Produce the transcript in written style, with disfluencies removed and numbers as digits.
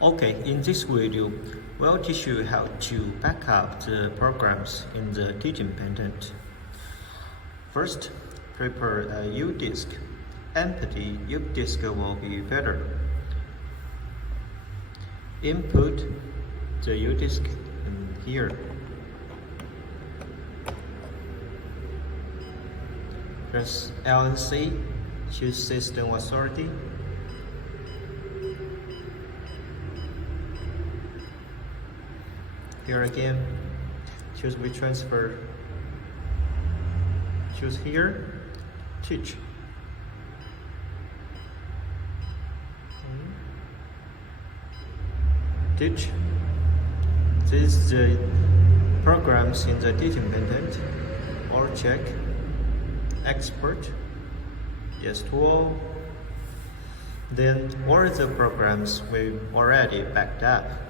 Okay, in this video, we'll teach you how to back up the programs in the teaching patent. First, prepare a U-disk. Empty U-disk will be better. Input the U-disk in here. Press LNC, choose System Authority. Here again, choose WeTransfer. Choose here, teach. Teach. This is the programs in the teaching content. Or check. Export. Yes to all. Then all the programs we already backed up.